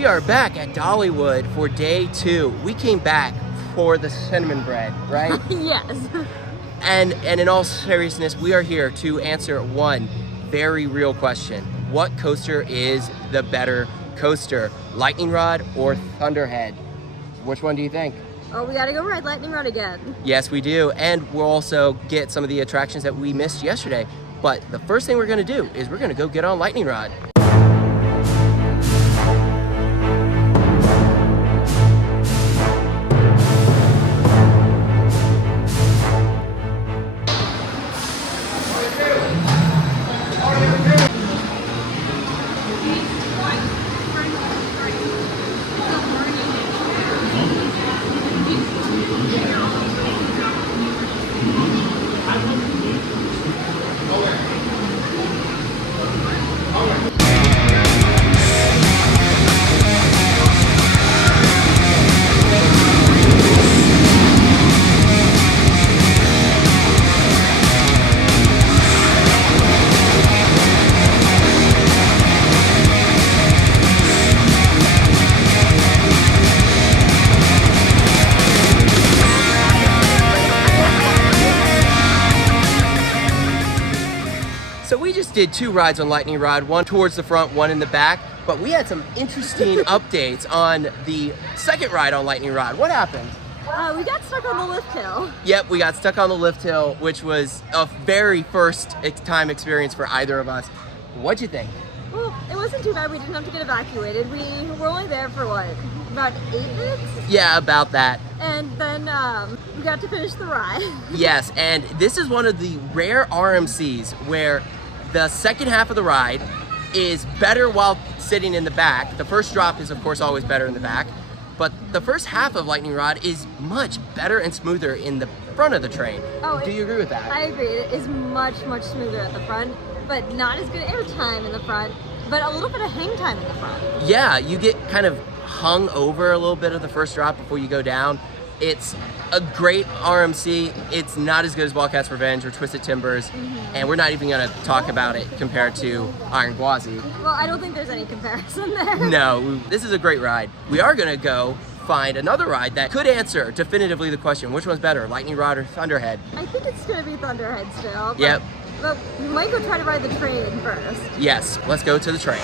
we are back at Dollywood for day 2. We came back for the cinnamon bread, right? Yes. And in all seriousness, we are here to answer one very real question. What coaster is the better coaster? Lightning Rod or Thunderhead? Which one do you think? Oh, we gotta go ride Lightning Rod again. Yes, we do. And we'll also get some of the attractions that we missed yesterday. But the first thing we're gonna do is we're gonna go get on Lightning Rod. So we just did 2 rides on Lightning Rod, one towards the front, one in the back, but we had some interesting updates on the second ride on Lightning Rod. What happened? We got stuck on the lift hill. Yep, we got stuck on the lift hill, which was a very first time experience for either of us. What'd you think? Well, it wasn't too bad. We didn't have to get evacuated. We were only there for what, about 8 minutes? Yeah, about that. And then we got to finish the ride. Yes, and this is one of the rare RMCs where the second half of the ride is better while sitting in the back. The first drop is, of course, always better in the back, but the first half of Lightning Rod is much better and smoother in the front of the train. Oh, do you agree with that? I agree. It is much smoother at the front, but not as good air time in the front, but a little bit of hang time in the front. Yeah, you get kind of hung over a little bit of the first drop before you go down. It's a great RMC. It's not as good as Wildcat's Revenge or Twisted Timbers, and we're not even going to talk about it compared to Iron Gwazi. Well, I don't think there's any comparison there. No, this is a great ride. We are going to go find another ride that could answer definitively the question, which one's better, Lightning Rod or Thunderhead? I think it's going to be Thunderhead still. But, Yep. But we might go try to ride the train first. Yes, let's go to the train.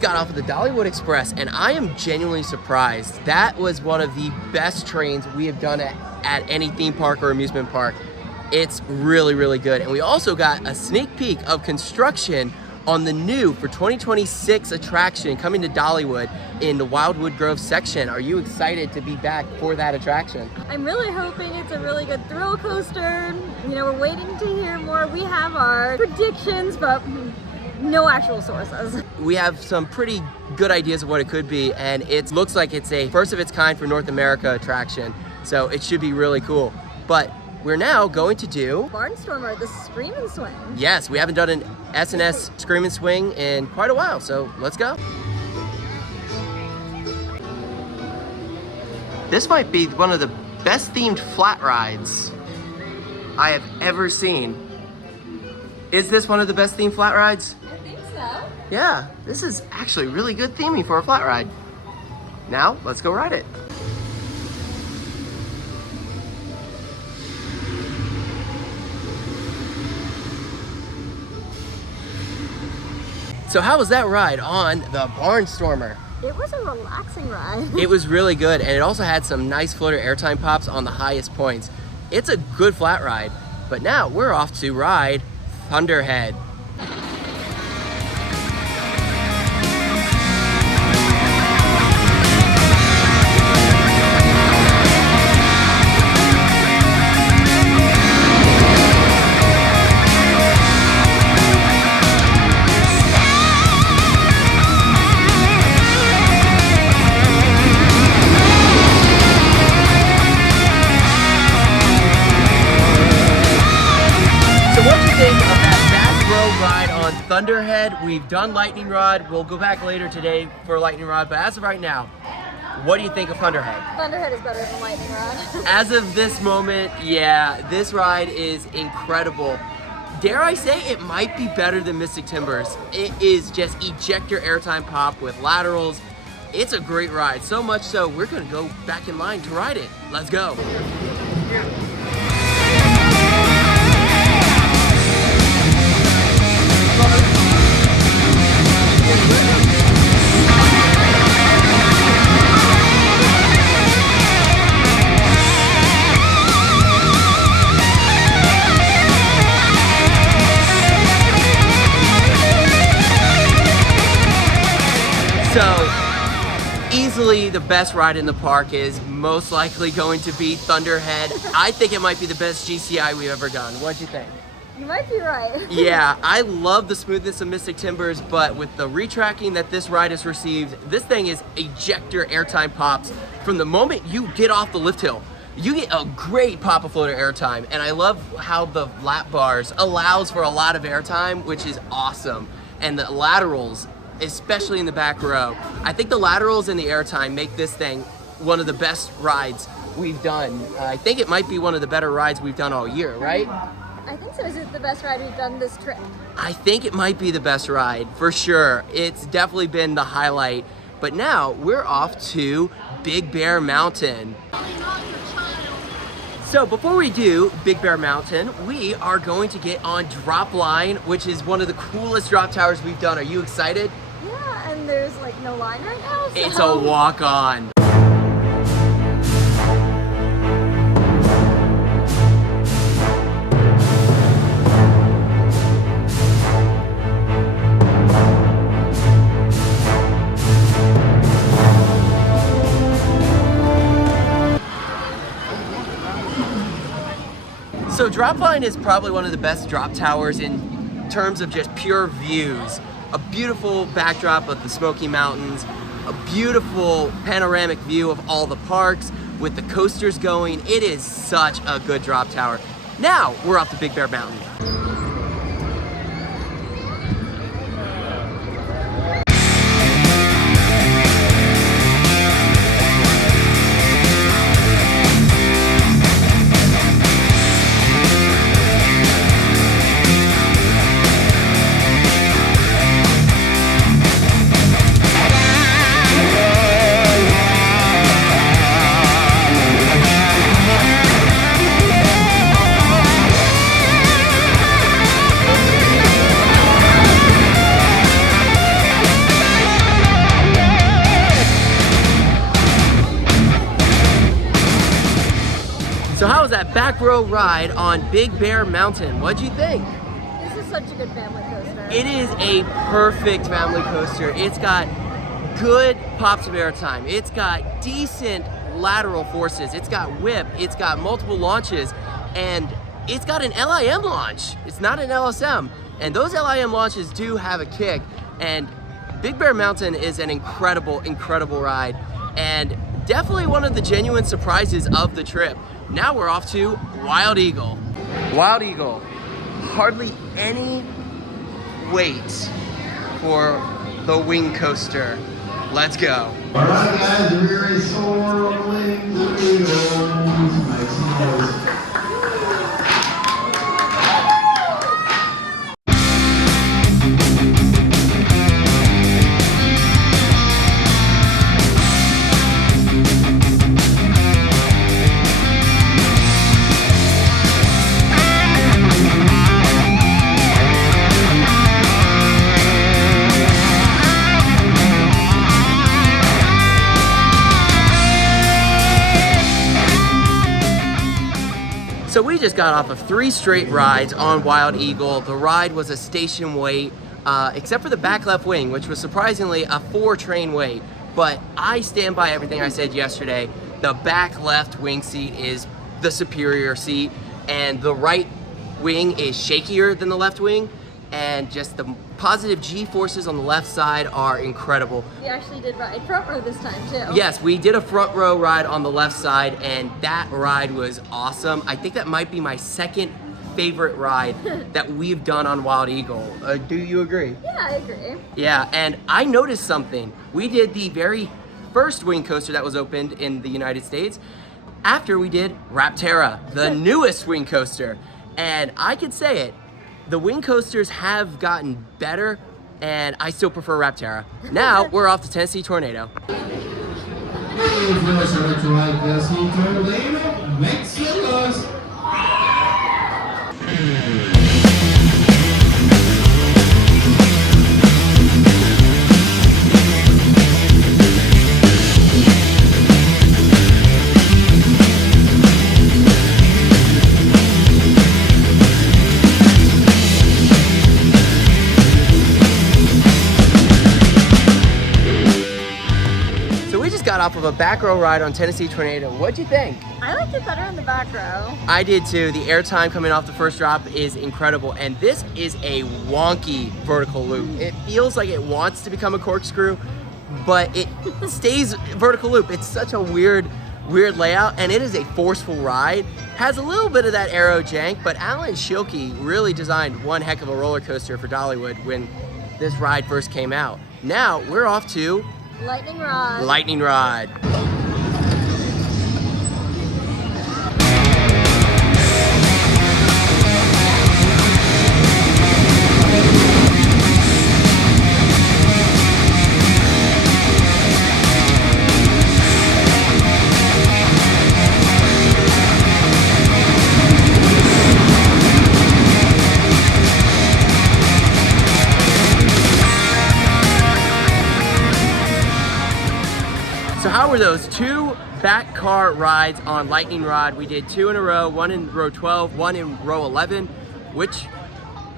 Got off of the Dollywood Express, and I am genuinely surprised. That was one of the best trains we have done at any theme park or amusement park. It's really good. And we also got a sneak peek of construction on the new for 2026 attraction coming to Dollywood in the Wildwood Grove section. Are you excited to be back for that attraction? I'm really hoping it's a really good thrill coaster. You know, we're waiting to hear more. We have our predictions, but no actual sources. We have some pretty good ideas of what it could be, and it looks like it's a first of its kind for North America attraction, so it should be really cool. But we're now going to do Barnstormer, the Scream and Swing. Yes, we haven't done an S&S Scream and Swing in quite a while, so let's go. This might be one of the best themed flat rides I have ever seen. Is this one of the best themed flat rides? So? Yeah, this is actually really good theming for a flat ride. Now, let's go ride it. So how was that ride on the Barnstormer? It was a relaxing ride. It was really good, and it also had some nice floater airtime pops on the highest points. It's a good flat ride, but now we're off to ride Thunderhead. Thunderhead, we've done Lightning Rod. We'll go back later today for Lightning Rod, but as of right now, what do you think of Thunderhead? Thunderhead is better than Lightning Rod. As of this moment, yeah, this ride is incredible. Dare I say it might be better than Mystic Timbers. It is just ejector airtime pop with laterals. It's a great ride, so much so we're gonna go back in line to ride it. Let's go. So, easily the best ride in the park is most likely going to be Thunderhead. I think it might be the best GCI we've ever done. What'd you think? You might be right. Yeah, I love the smoothness of Mystic Timbers, but with the retracking that this ride has received, this thing is ejector airtime pops. From the moment you get off the lift hill, you get a great pop of floater airtime, and I love how the lap bars allows for a lot of airtime, which is awesome. And the laterals, especially in the back row. I think the laterals and the airtime make this thing one of the best rides we've done. I think it might be one of the better rides we've done all year, right? I think so. Is it the best ride we've done this trip? I think it might be the best ride, for sure. It's definitely been the highlight. But now we're off to Big Bear Mountain. So before we do Big Bear Mountain, we are going to get on Drop Line, which is one of the coolest drop towers we've done. Are you excited? Yeah, and there's like no line right now, so... It's a walk-on. So Drop Line is probably one of the best drop towers in terms of just pure views. A beautiful backdrop of the Smoky Mountains, a beautiful panoramic view of all the parks with the coasters going. It is such a good drop tower. Now we're off to Big Bear Mountain. So how was that back row ride on Big Bear Mountain? What'd you think? This is such a good family coaster. It is a perfect family coaster. It's got good pops of airtime. It's got decent lateral forces. It's got whip. It's got multiple launches. And it's got an LIM launch. It's not an LSM. And those LIM launches do have a kick. And Big Bear Mountain is an incredible, incredible ride. And definitely one of the genuine surprises of the trip. Now we're off to Wild Eagle. Wild Eagle, hardly any weight for the wing coaster. Let's go. All right, guys, we're very sore wings. Here we go. Make some noise. So we just got off of 3 straight rides on Wild Eagle. The ride was a station wait, except for the back left wing, which was surprisingly a 4-train wait. But I stand by everything I said yesterday. The back left wing seat is the superior seat, and the right wing is shakier than the left wing, and just the positive G forces on the left side are incredible. We actually did ride front row this time too. Yes, we did a front row ride on the left side, and that ride was awesome. I think that might be my second favorite ride that we've done on Wild Eagle. Do you agree? Yeah, I agree. Yeah, and I noticed something. We did the very first wing coaster that was opened in the United States after we did Rapterra, the newest wing coaster. And I can say it, the wing coasters have gotten better, and I still prefer Rapterra. Now we're off to Tennessee Tornado. Got off of a back row ride on Tennessee Tornado. What'd you think? I liked it better in the back row. I did too. The airtime coming off the first drop is incredible, and this is a wonky vertical loop. It feels like it wants to become a corkscrew, but it stays vertical loop. It's such a weird layout, and it is a forceful ride. Has a little bit of that aero jank, but Alan Schilke really designed one heck of a roller coaster for Dollywood when this ride first came out. Now we're off to Lightning Rod. Lightning Rod. So how were those two back car rides on Lightning Rod? We did 2 in a row, one in row 12, one in row 11. Which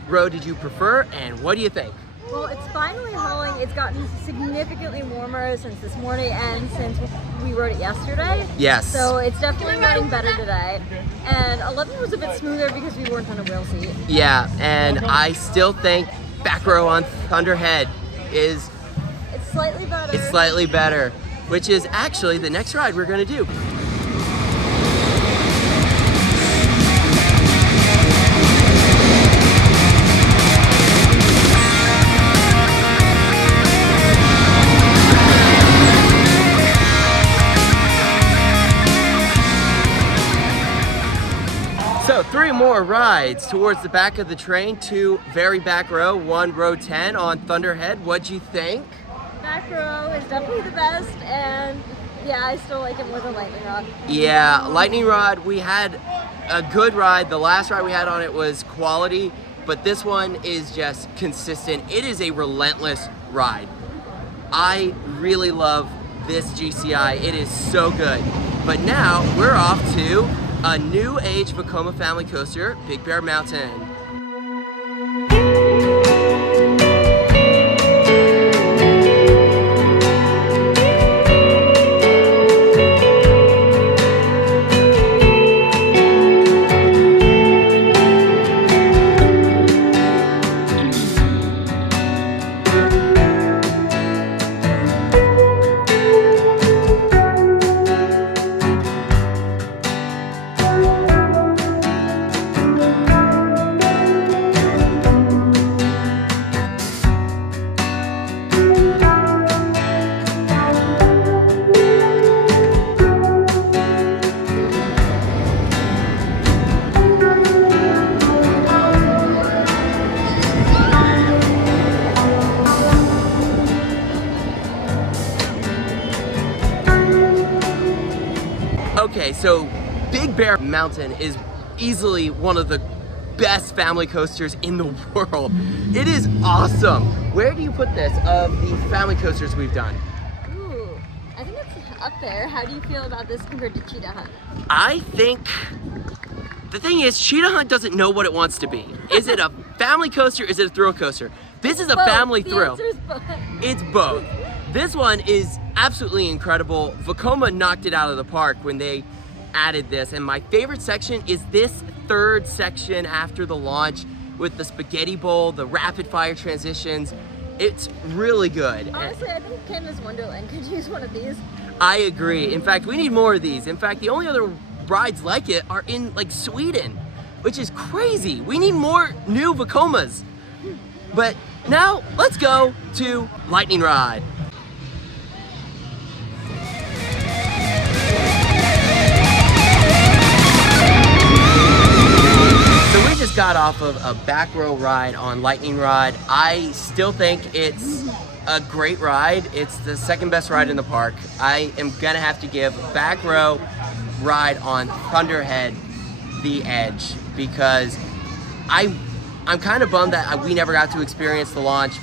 row did you prefer, and what do you think? Well, it's finally hauling. It's gotten significantly warmer since this morning and since we rode it yesterday. Yes. So it's definitely running better today. And 11 was a bit smoother because we weren't on a wheel seat. Yeah, and I still think back row on Thunderhead is... It's slightly better. It's slightly better, which is actually the next ride we're gonna do. So 3 more rides towards the back of the train, 2 very back row, 1 row 10 on Thunderhead. What'd you think? Back row is definitely the best, and yeah, I still like it more than Lightning Rod. Yeah, Lightning Rod, we had a good ride. The last ride we had on it was quality, but this one is just consistent. It is a relentless ride. I really love this GCI. It is so good. But now we're off to a new age Vekoma family coaster, Big Bear Mountain. Okay, so Big Bear Mountain is easily one of the best family coasters in the world. It is awesome. Where do you put this of the family coasters we've done? Ooh, I think it's up there. How do you feel about this compared to Cheetah Hunt? I think the thing is, Cheetah Hunt doesn't know what it wants to be. Is it a family coaster? Is it a thrill coaster? This is a Both. family The thrill. answer is both. It's both. This one is absolutely incredible. Vekoma knocked it out of the park when they added this, and my favorite section is this third section after the launch with the spaghetti bowl, the rapid fire transitions. It's really good. Honestly, I think Canada's Wonderland could use one of these. I agree. In fact, we need more of these. In fact, the only other rides like it are in like Sweden. which is crazy. We need more new Vekomas. But now let's go to Lightning Rod. So we just got off of a back row ride on Lightning Rod. I still think it's a great ride. It's the second best ride in the park. I am gonna have to give back row ride on Thunderhead the edge because I'm kind of bummed that we never got to experience the launch,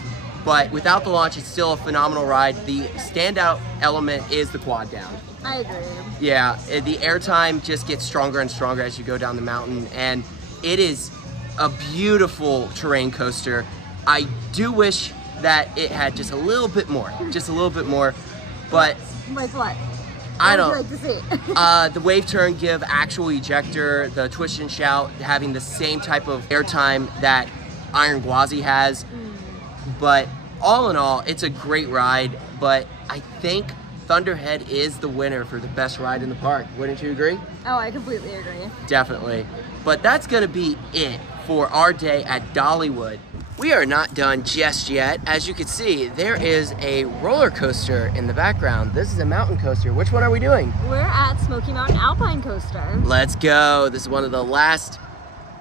but without the launch, it's still a phenomenal ride. The standout element is the quad down. I agree. Yeah, the airtime just gets stronger and stronger as you go down the mountain, and it is a beautiful terrain coaster. I do wish that it had just a little bit more, but Like what? I What don't. would you like to see? The wave turn give actual ejector, the twist and shout having the same type of airtime that Iron Gwazi has. But all in all, it's a great ride, but I think Thunderhead is the winner for the best ride in the park. Wouldn't you agree? Oh, I completely agree. Definitely. But that's gonna be it for our day at Dollywood. We are not done just yet. As you can see, there is a roller coaster in the background. This is a mountain coaster. Which one are we doing? We're at Smoky Mountain Alpine Coaster. Let's go. This is one of the last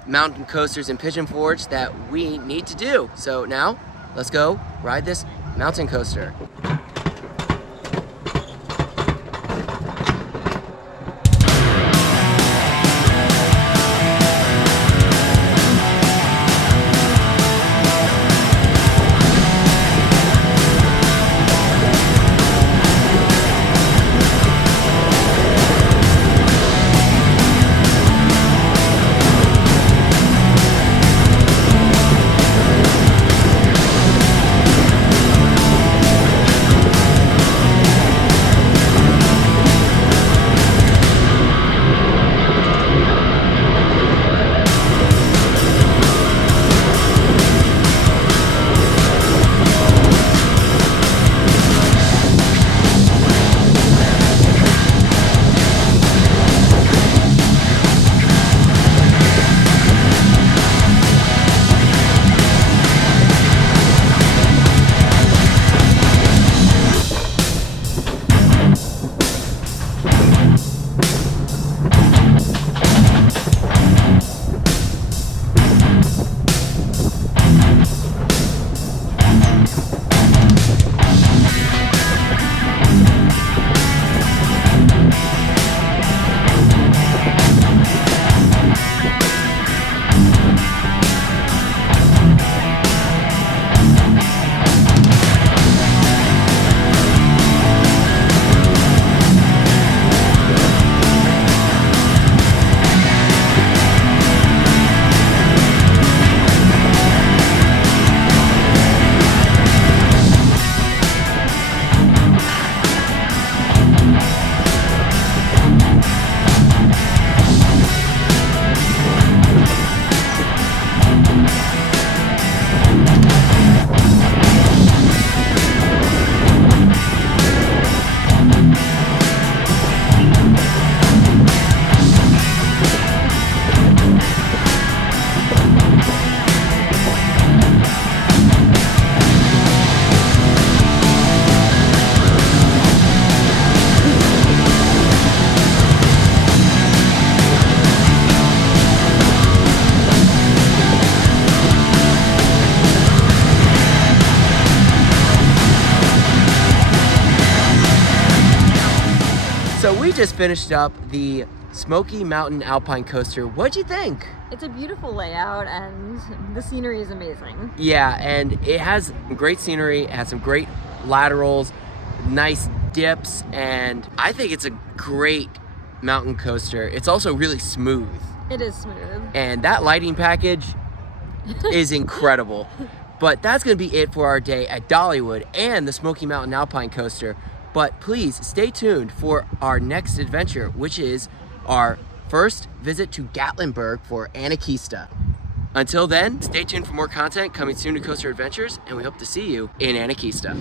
mountain coasters in Pigeon Forge that we need to do. So now, let's go ride this mountain coaster. So we just finished up the Smoky Mountain Alpine Coaster. What'd you think? It's a beautiful layout and the scenery is amazing. Yeah, and it has great scenery, it has some great laterals, nice dips, and I think it's a great mountain coaster. It's also really smooth. It is smooth. And that lighting package is incredible. But that's gonna be it for our day at Dollywood and the Smoky Mountain Alpine Coaster. But please stay tuned for our next adventure, which is our first visit to Gatlinburg for Anarchista. Until then, stay tuned for more content coming soon to Coaster Adventures, and we hope to see you in Anarchista.